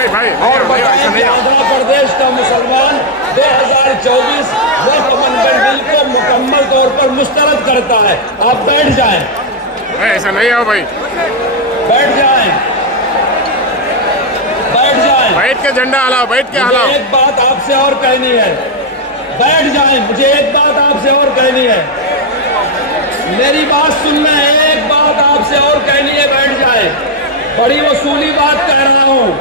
اور بتائیں کہ آندھرا پردیش کا مسلمان 2024 وقت امنڈمنٹ بل کو مکمل طور پر مسترد کرتا ہے. آپ بیٹھ جائیں. ایسا نہیں ہے بھائی. بیٹھ جائیں. بیٹھ جائیں. بیٹھ کے جھنڈا ہلاؤ. بیٹھ کے ہلاؤ. ایک بات آپ سے اور کہنی ہے. بیٹھ جائیں. مجھے ایک بات آپ سے اور کہنی ہے. میری بات سننا ہے. ایک بات آپ سے اور کہنی ہے. بیٹھ جائیں. بڑی وصولی بات کہہ رہا ہوں.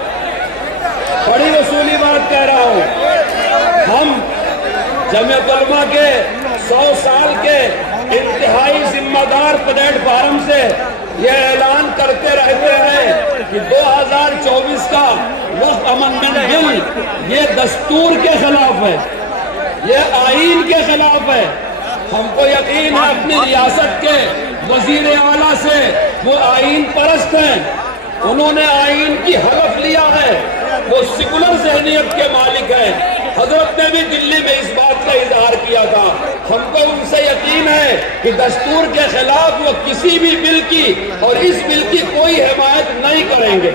بڑی وصولی بات کہہ رہا ہوں. ہم جمعیت علماء کے 100 سال کے انتہائی ذمہ دار پلیٹ فارم سے یہ اعلان کرتے رہتے ہیں کہ 2024 کا وقت امنڈمنٹ بل یہ دستور کے خلاف ہے. یہ آئین کے خلاف ہے. ہم کو یقین ہے اپنی ریاست کے وزیر اعلیٰ سے, وہ آئین پرست ہیں. انہوں نے آئین کی حلف لیا ہے. وہ سیکولر ذہنیت کے مالک ہیں. حضرت نے بھی دلی میں اس بات کا اظہار کیا تھا. ہم کو ان سے یقین ہے کہ دستور کے خلاف وہ کسی بھی بل کی اور اس بل کی کوئی حمایت نہیں کریں گے.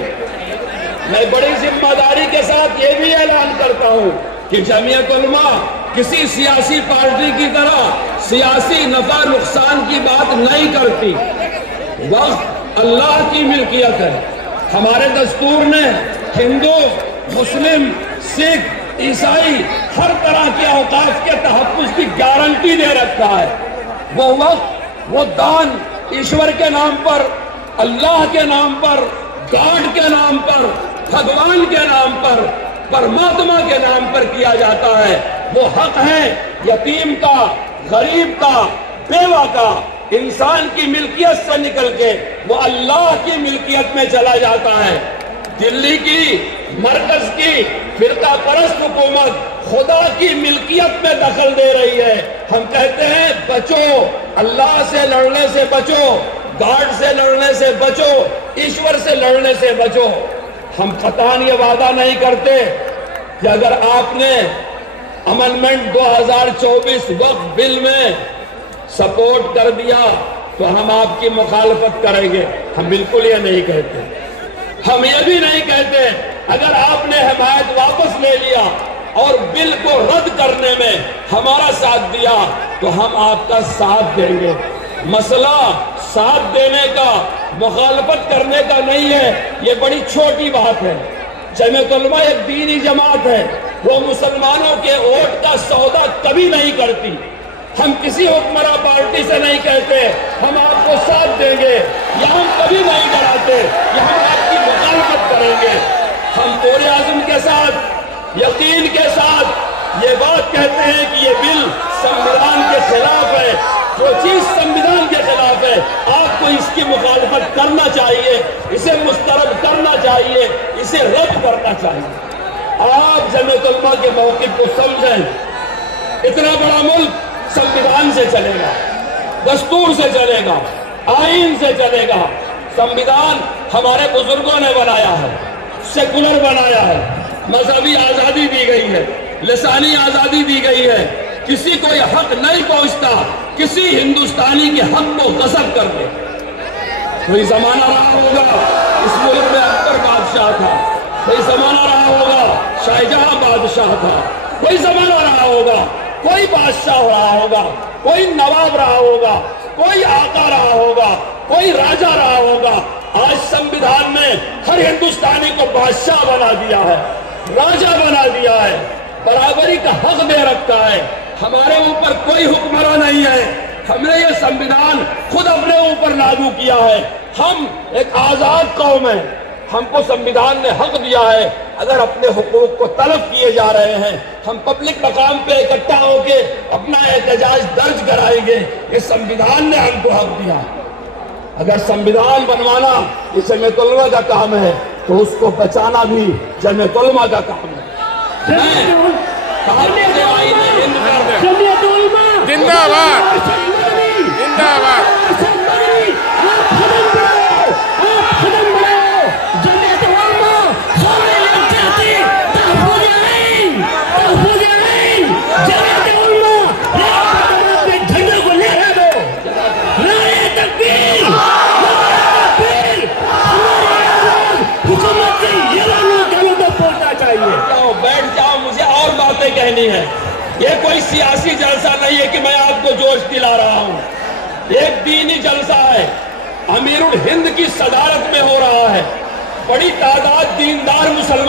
میں بڑی ذمہ داری کے ساتھ یہ بھی اعلان کرتا ہوں کہ جمعیت علماء کسی سیاسی پارٹی کی طرح سیاسی نفع نقصان کی بات نہیں کرتی. وقت اللہ کی ملکیت ہے. ہمارے دستور نے ہندو, مسلم, سکھ, عیسائی ہر طرح کے اوقاف کے تحفظ کی گارنٹی دے رکھا ہے. وہ وقت, وہ دان ایشور کے نام پر, اللہ کے نام پر, گاڈ کے نام پر, بھگوان کے نام پر, پرماتما کے نام پر کیا جاتا ہے. وہ حق ہے یتیم کا, غریب کا, بیوہ کا. انسان کی ملکیت سے نکل کے وہ اللہ کی ملکیت میں چلا جاتا ہے. دلی کی مرکز کی فرقہ پرست حکومت خدا کی ملکیت میں دخل دے رہی ہے. ہم کہتے ہیں بچو, اللہ سے لڑنے سے بچو, گاڈ سے لڑنے سے بچو, ایشور سے لڑنے سے بچو. ہم قطعاً یہ وعدہ نہیں کرتے کہ اگر آپ نے امنڈمنٹ 2024 وقت بل میں سپورٹ کر دیا تو ہم آپ کی مخالفت کریں گے. ہم بالکل یہ نہیں کہتے. ہم یہ بھی نہیں کہتے اگر آپ نے حمایت واپس لے لیا اور بل کو رد کرنے میں ہمارا ساتھ دیا تو ہم آپ کا ساتھ دیں گے. مسئلہ ساتھ دینے کا, مخالفت کرنے کا نہیں ہے. یہ بڑی چھوٹی بات ہے. جمعیت علماء ایک دینی جماعت ہے. وہ مسلمانوں کے ووٹ کا سودا کبھی نہیں کرتی. ہم کسی حکمراں پارٹی سے نہیں کہتے ہم آپ کو ساتھ دیں گے, یا ہم کبھی نہیں ڈراتے کہ ہم آپ کی مخالفت کریں گے. ہم پورے عزم کے ساتھ, یقین کے ساتھ یہ بات کہتے ہیں کہ یہ بل سنویدھان کے خلاف ہے. جو چیز سنویدھان کے خلاف ہے آپ کو اس کی مخالفت کرنا چاہیے, اسے مسترد کرنا چاہیے, اسے رد کرنا چاہیے. آپ جمعیت علماء کے موقف کو سمجھیں. اتنا بڑا ملک سنویدھان سے چلے گا, دستور سے چلے گا, آئین سے چلے گا. سنویدھان ہمارے بزرگوں نے بنایا ہے, سیکولر بنایا ہے, مذہبی آزادی دی گئی ہے, لسانی آزادی دی گئی ہے. کسی کو یہ حق نہیں پہنچتا کسی ہندوستانی کے حق کو غصب کر دے. کوئی زمانہ رہا ہوگا اس ملک میں اکبر بادشاہ تھا, کوئی زمانہ رہا ہوگا شاہجہاں بادشاہ تھا, کوئی زمانہ رہا ہوگا کوئی بادشاہ رہا ہوگا, کوئی نواب رہا ہوگا, کوئی آقا رہا ہوگا, کوئی راجہ رہا ہوگا. آج سنویدھان نے ہر ہندوستانی کو بادشاہ بنا دیا ہے, راجہ بنا دیا ہے, برابری کا حق دے رکھا ہے. ہمارے اوپر کوئی حکمراں نہیں ہے. ہم نے یہ سنویدھان خود اپنے اوپر لاگو کیا ہے. ہم ایک آزاد قوم ہیں. ہم کو سنویدھان نے حق دیا ہے. اگر اپنے حقوق کو طلب کیے جا رہے ہیں ہم پبلک مقام پہ اکٹھا ہو کے اپنا احتجاج درج کرائیں گے. یہ سنویدھان نے ہم کو حق دیا. اگر سنویدھان بنوانا یہ جمعیت علماء کا کام ہے تو اس کو بچانا بھی جمعیت علماء کا کام ہے. زندہ باد, زندہ باد. یہ کوئی سیاسی جلسہ نہیں ہے کہ میں آپ کو جوش دلا رہا ہوں، ایک دینی جلسہ ہے، امیر الہند کی صدارت میں ہو رہا ہے، بڑی تعداد دیندار مسلمان